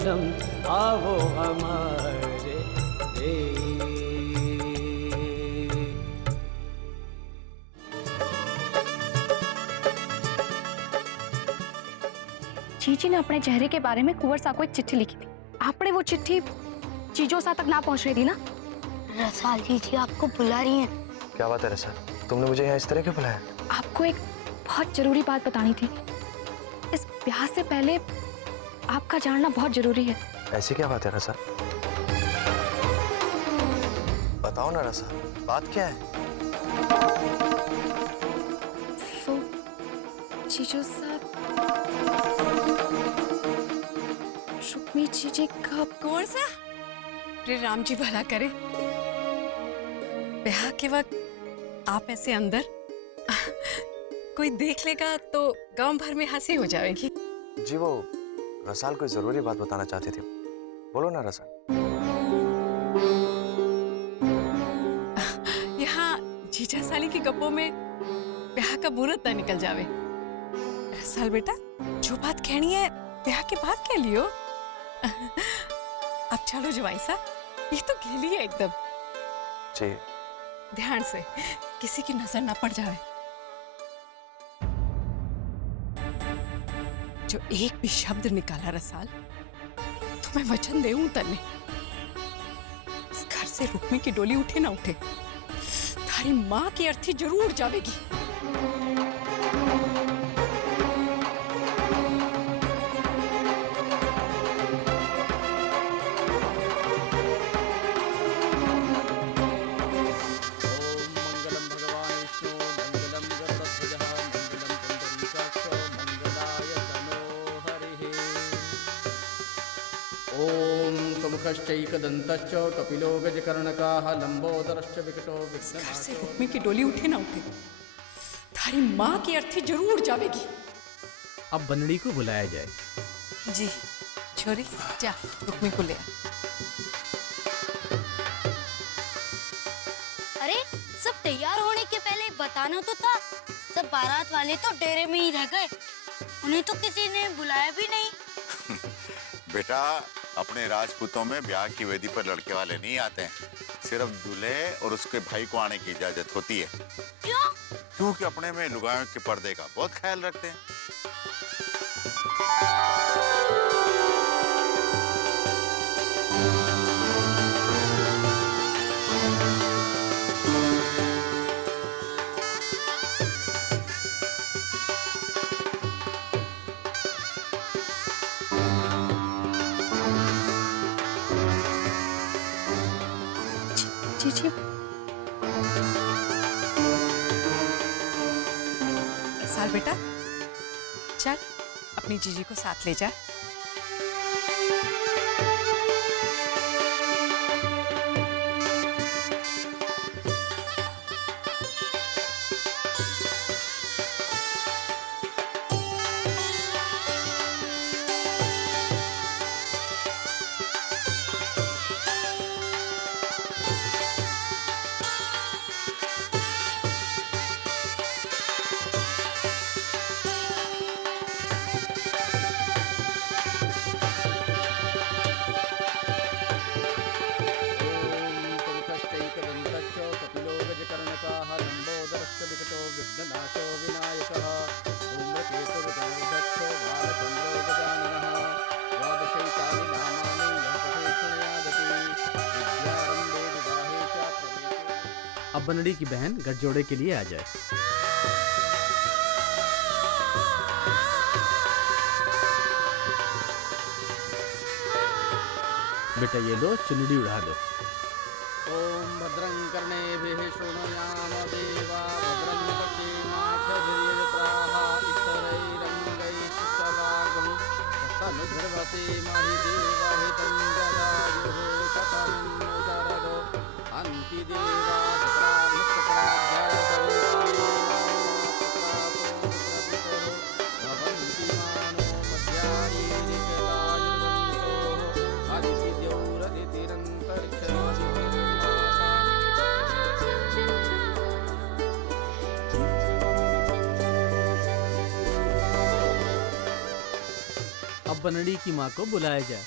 आलम आओ हमारे देश। जीजी ने अपने चेहरे के बारे में कुंवर साहब को एक चिट्ठी लिखी थी। आपने वो चिट्ठी जीजो साहब तक ना पहुंच रही थी ना? रसाल जीजी आपको बुला रही हैं। क्या बात है रसाल, तुमने मुझे यहाँ इस तरह क्यों बुलाया? आपको एक बहुत जरूरी बात बतानी थी। इस ब्याह से पहले आपका जानना बहुत जरूरी है। ऐसी क्या बात है रसाल? बताओ ना रसाल, बात क्या है? जीजो साहब, रुक्मी जीजी का कौन सा? रे राम जी भला करे। ब्याह के वक्त आप ऐसे अंदर कोई देख लेगा तो गांव भर में हंसी हो जाएगी। जी वो रसाल कोई जरूरी बात बताना चाहती थी, बोलो ना रसाल। यहाँ जीजा साली की गप्पों में ब्याह का मुहूर्त न निकल जावे। रसाल बेटा, जो बात कहनी है ब्याह के बाद कह लियो। अब चलो जवाई साहब, ये तो गेली है एकदम। जी ध्यान से, किसी की नजर ना पड़ जाए। जो एक भी शब्द निकाला रसाल, तो मैं वचन देऊं तन्ने, इस घर से रुक्मी की डोली उठे ना उठे, थारी माँ की अर्थी जरूर जावेगी। ओम समुखश्चैकदन्तश्च कपिलो गजकर्णकाः लंबोदरश्च विकटो घर से रुक्मी की डोली उठे ना उठे, थारी माँ की अर्थी जरूर जावेगी। अब बनड़ी को बुलाया जाए। जी छोरी, जा रुक्मी को ले आ। अरे सब तैयार होने के पहले बताना तो था। सब बारात वाले तो डेरे में ही रह गए, उन्हें तो किसी ने बुलाया भी नहीं। बेटा, अपने राजपूतों में ब्याह की वेदी पर लड़के वाले नहीं आते हैं, सिर्फ दूल्हे और उसके भाई को आने की इजाजत होती है। क्यों? क्योंकि अपने में लुगायों के पर्दे का बहुत ख्याल रखते हैं। जीजी, रसाल बेटा, चल अपनी जीजी को साथ ले जा। विघ्ननाशो विनायकः धूम्रकेतुर्गणर्धक्षो बालचन्द्रो गजाननः द्वादशैतानि नामानि यः पठेत् शृणुयादपि विद्यारम्भे विवाहे च प्रवेशे। अब बनड़ी की बहन गठजोड़े के लिए आ जाए। बेटा ये लो, चुनरी उड़ा दो। ओम भद्रं कर्णेभिः शृणुयाम देवा भद्रं पश्येमाक्षभिर्यजत्राः स्तरैरङ्गैस्तवागं तनुभिर्वसेमहि देवहितं जदायुः शतमिन्नो शरदो अन्ति देवा अब बनड़ी की माँ को बुलाया जाए।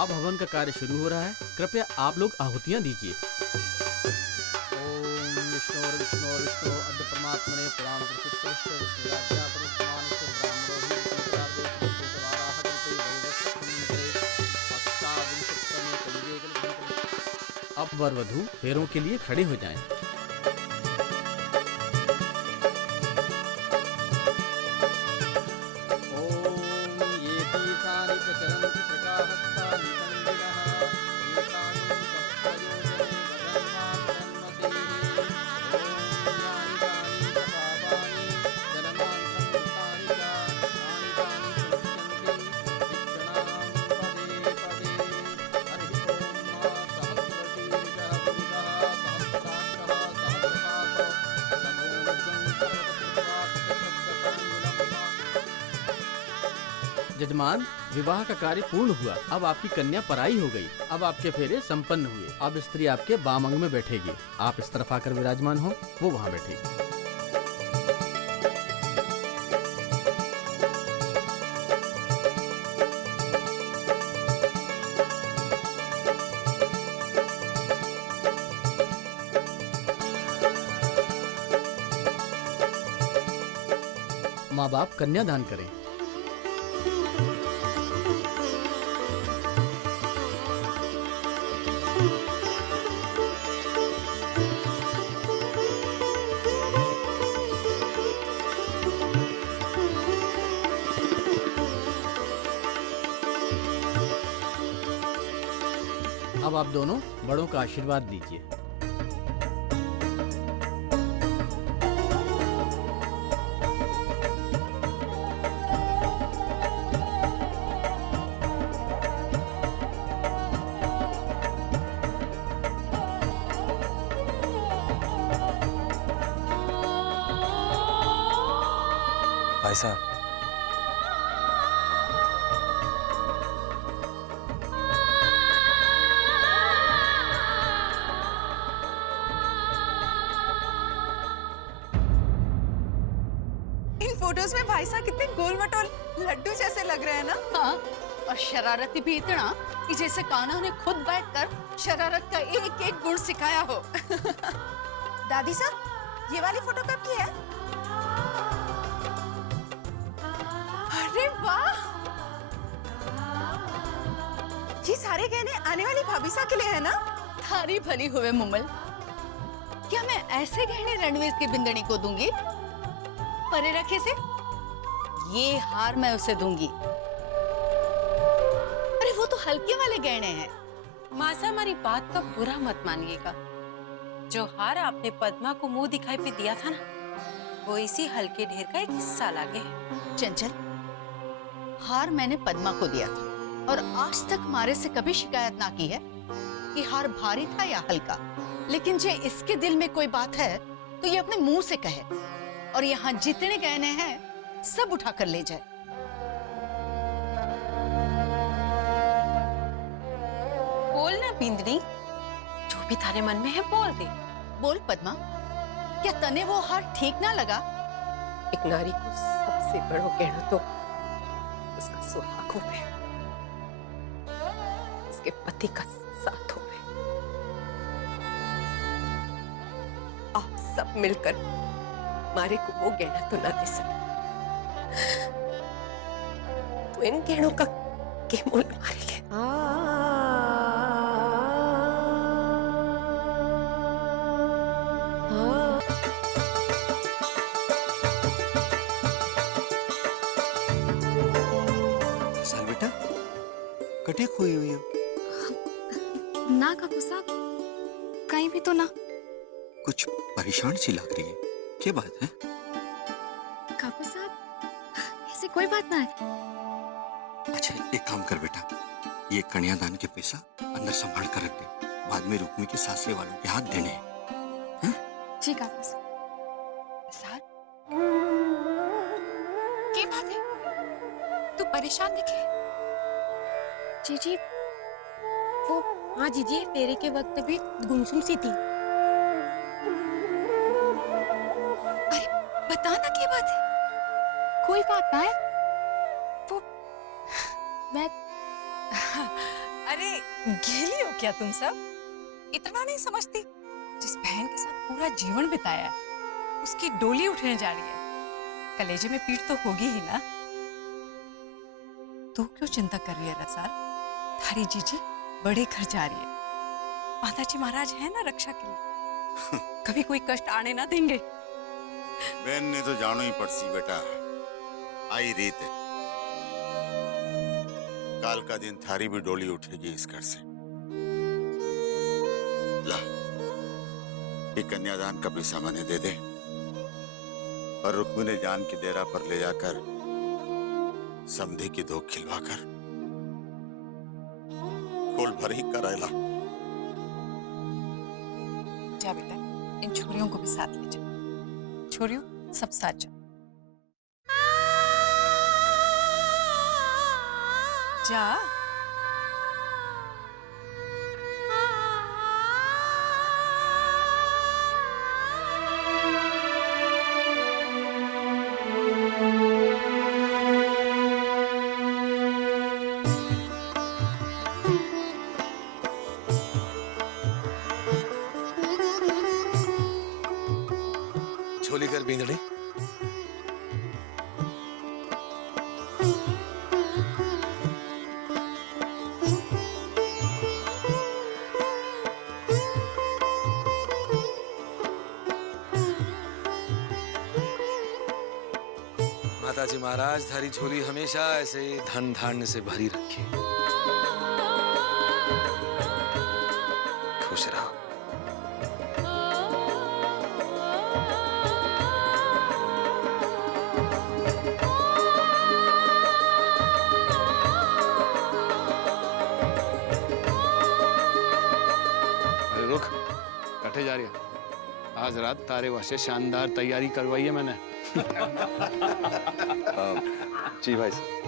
अब हवन का कार्य शुरू हो रहा है, कृपया आप लोग आहुतियां दीजिए। ओम विष्णु विष्णु विष्णु अद्य परमात्मने पुराण प्रसिद्धस्य विष्णुराज्ञापरिमाणस्य ब्राह्मणो हि विष्णुपदार्थे सुवाराह कल्पे वैवस्वतंत्रे अष्टाविंशतमे कलियुगे कलियुगे। अब वर वधू फेरों के लिए खड़े हो जाएं। जजमान, विवाह का कार्य पूर्ण हुआ। अब आपकी कन्या पराई हो गई। अब आपके फेरे संपन्न हुए। अब स्त्री आपके बाम अंग में बैठेगी। आप इस तरफ आकर विराजमान हो, वो वहाँ बैठेगी। माँ बाप कन्यादान करें। अब आप दोनों बड़ों का आशीर्वाद दीजिए। भाई साहब, इन फोटोज में भाई साहब कितने गोल मटोल लड्डू जैसे लग रहे हैं ना। हाँ, और शरारती भी इतना कि जैसे कान्हा ने खुद बैठकर शरारत का एक एक गुण सिखाया हो। दादी साहब, ये वाली फोटो कब की है? अरे वाह, ये सारे गहने आने वाली भाभी साहब के लिए है ना? थारी भली हुए मुमल, क्या मैं ऐसे गहने रणवीर की बिंदनी को दूंगी? परे रखे से ये हार मैं उसे दूंगी। अरे वो तो हल्के वाले गहने हैं। मासा, हमारी बात का बुरा मत मानिएगा। जो हार आपने पद्मा को मुंह दिखाई पे दिया था ना, वो इसी हल्के ढेर का एक हिस्सा लागे है। चंचल, हार मैंने पद्मा को दिया था और आज तक मारे से कभी शिकायत ना की है कि हार भारी था या हल्का। लेकिन जे इसके दिल में कोई बात है तो ये अपने मुंह से कहे, और यहाँ जितने गहने हैं सब उठा कर ले जाए। बोल ना बिंदनी, जो भी थारे मन में है बोल दे। बोल पद्मा, क्या तने वो हार ठीक ना लगा? एक नारी को सबसे बड़ो गहना तो उसका सुहाग होवे, उसके पति का साथ होवे। आप सब मिलकर मारे को वो गहना तो ना दे सके, तो इन गहनों का क्या मोल मारेंगे? साल बेटा, कटे खोई हुई हो? ना काकू साहब, कहीं भी तो ना। कुछ परेशान सी लग रही है, क्या बात है? काकू साहब, ऐसी कोई बात ना है। अच्छा, एक काम कर बेटा, ये कन्यादान के पैसा अंदर संभाल कर रख दे, बाद में रुक्मी के सासरे वालों के हाथ देने हैं। जी काकू साहब। क्या बात है? तू परेशान दिखे। जी वो हाँ जीजी, तेरे के वक्त भी गुमसुम सी थी। अरे बताना क्या बात है? कोई बात ना है। वो मैं अरे गेली हो क्या तुम सब? इतना नहीं समझती? जिस बहन के साथ पूरा जीवन बिताया है, उसकी डोली उठने जा रही है, कलेजे में पीड़ तो होगी ही ना। तू क्यों चिंता कर रही है रसाल? थारी जीजी बड़े घर जा रही है, माता जी महाराज है ना रक्षा के लिए, कभी कोई कष्ट आने ना देंगे। बहन ने तो जानो ही पड़सी बेटा, आई रीत है। काल का दिन थारी भी डोली उठेगी इस घर से। ला, ये कन्यादान का पैसा मैंने दे दे और रुक्मिणी जान की डेरा पर ले जाकर समधी की धोख खिलवाकर गोल भर ही करायला। जा बेटा, इन छोरियों को भी साथ ले जा। छोरियों सब साथ जाओ। जा। झोली कर बींदड़ी। माताजी महाराज थारी झोली हमेशा ऐसे धन धान्य से भरी रखे। खुश रहो। रुक, कटे जा रही है। आज रात तारे वास्ते शानदार तैयारी करवाई है मैंने। जी भाई साहब।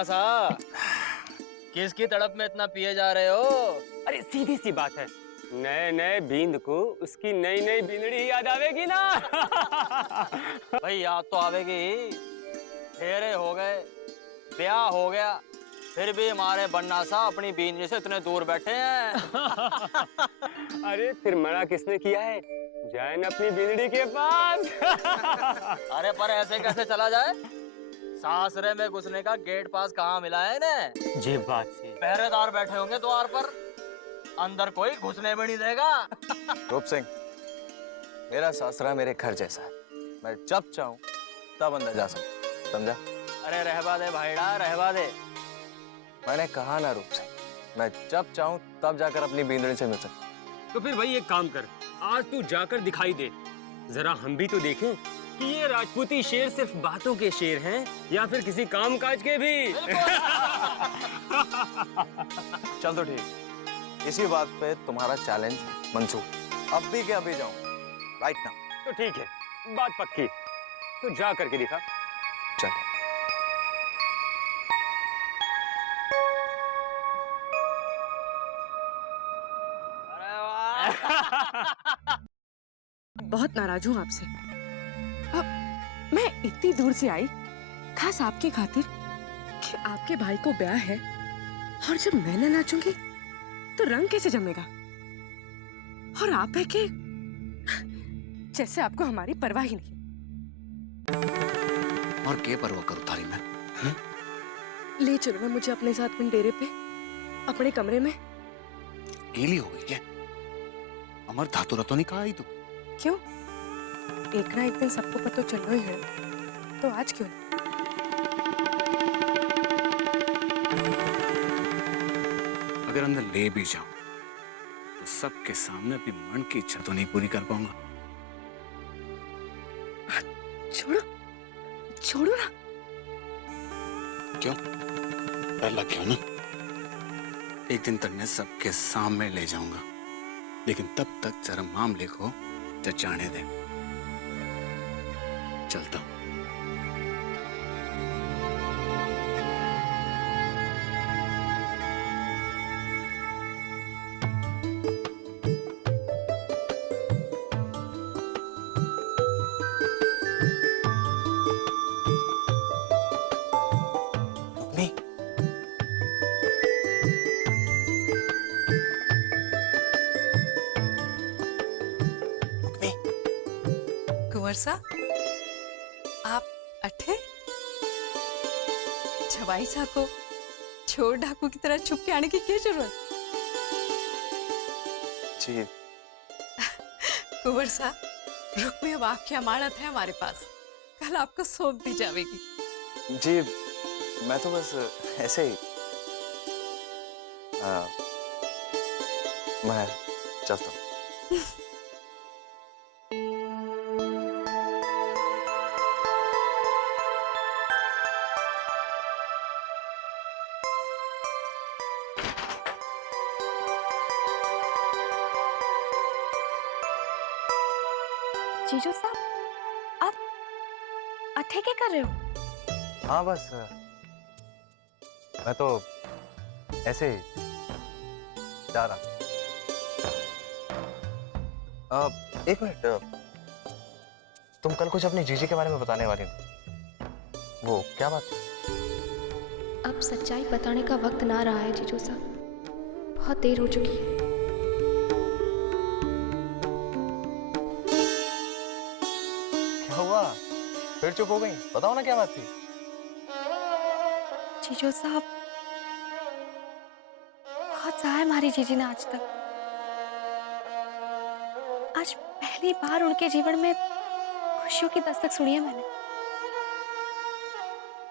सा किसकी तड़प में इतना पिए जा रहे हो? अरे सीधी सी बात है, नए नए बींद को उसकी नई नई बींदड़ी याद आवेगी ना। भाई याद तो आवेगी, फेरे हो गए, ब्याह हो गया, फिर भी हमारे बन्ना सा अपनी बींदड़ी से इतने दूर बैठे हैं। अरे फिर मना किसने किया है, जाए ना अपनी बींदड़ी के पास। अरे पर ऐसे कैसे चला जाए, सासरे में घुसने का गेट पास कहाँ मिला है ने? जी बात से पहरेदार बैठे होंगे द्वार पर, अंदर कोई घुसने भी नहीं देगा। रूप सिंह, मेरा सासरा मेरे घर जैसा है, मैं जब चाहूं तब अंदर जा सकता, समझा? अरे रहवा दे भाईड़ा, रहवा दे। मैंने कहा ना रूप सिंह, मैं जब चाहूं तब जाकर अपनी बींदड़ी से मिल सकता। तो फिर भाई एक काम कर, आज तू जाकर दिखाई दे, जरा हम भी तो देखें कि ये राजपूती शेर सिर्फ बातों के शेर हैं या फिर किसी काम काज के भी। चल तो ठीक, इसी बात पे तुम्हारा चैलेंज मंजूर, अब भी के अभी जाऊं, राइट नाउ। तो ठीक है, बात पक्की, तो जा करके दिखा। चल। बहुत नाराज हूँ आपसे। मैं इतनी दूर से आई खास आपकी खातिर, कि आपके भाई को ब्याह है और जब मैं न नाचूंगी तो रंग कैसे जमेगा? और आप है कि जैसे आपको हमारी परवाह ही नहीं। और के परवाह करूं थारी मैं? ले चलो ना मुझे अपने साथ में डेरे पे, अपने कमरे में। गीली हो गई क्या? अमर धातु रतो नहीं कहा तू? क्यों? एक ना एक दिन सबको पता चलना ही है, तो आज क्यों नहीं? अगर अंदर ले भी जाऊं तो सबके सामने अपनी मन की इच्छा तो नहीं पूरी कर पाऊंगा। छोड़ो, छोड़ो ना। क्यों? डर लग गया ना? एक दिन तक मैं सबके सामने ले जाऊंगा, लेकिन तब तक जरा मामले को जचाने दे। चलता हूं। कुंवर साहब, आप अठे? छवाई साहब को चोर डाकू की तरह छुप के आने की क्या जरूरत? जी कुंवर साहब, रुक्मी अब आपकी अमानत है हमारे पास, कल आपको सौंप दी जाएगी। जी, मैं तो बस ऐसे ही मैं चलता हूँ। जीजू साहब, आप अठे क्या कर रहे हो? हाँ बस मैं तो ऐसे ही जा रहा। एक मिनट, तुम कल कुछ अपनी जीजी के बारे में बताने वाली थी, वो क्या बात थी? अब सच्चाई बताने का वक्त ना रहा है जीजू साहब, बहुत देर हो चुकी है। क्या हुआ? फिर चुप हो गई? बताओ ना क्या बात थी। जीजू साहब, बहुत सहाय हमारी जीजी ने आज तक। आज पहली बार उनके जीवन में खुशियों की दस्तक सुनी है मैंने।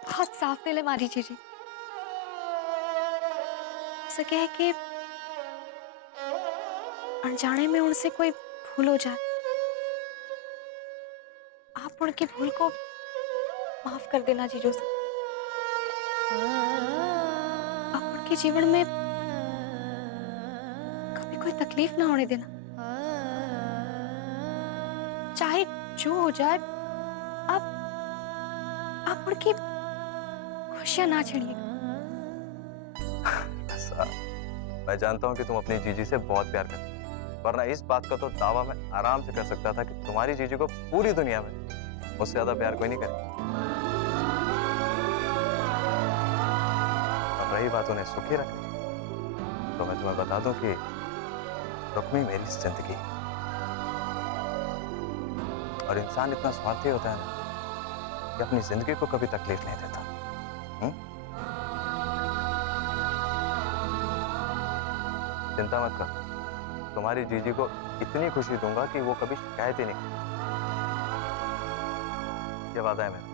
बहुत साफ दिल है हमारी जीजी। सके है कि अनजाने में उनसे कोई भूल हो जाए, आप उनकी भूल को माफ कर देना जीजू साहब। आप उनके जीवन में कभी कोई तकलीफ ना होने देना। चाहे जो हो जाए, आप उनकी खुशियां ना छीनिएगा। मैं जानता हूँ कि तुम अपनी जीजी से बहुत प्यार करती हो, वरना इस बात का तो दावा मैं आराम से कर सकता था कि तुम्हारी जीजी को पूरी दुनिया में मुझसे ज्यादा प्यार कोई नहीं करेगा। और रही बात उन्हें सुखी रखने, तो मैं तुम्हें बता दूं कि रुक्मी मेरी जिंदगी है। और इंसान इतना स्वार्थी होता है ना कि अपनी जिंदगी को कभी तकलीफ नहीं देता। चिंता मत कर, तुम्हारी जीजी को इतनी खुशी दूंगा कि वो कभी शिकायत ही नहीं करेगी। ये वादा है मेरा।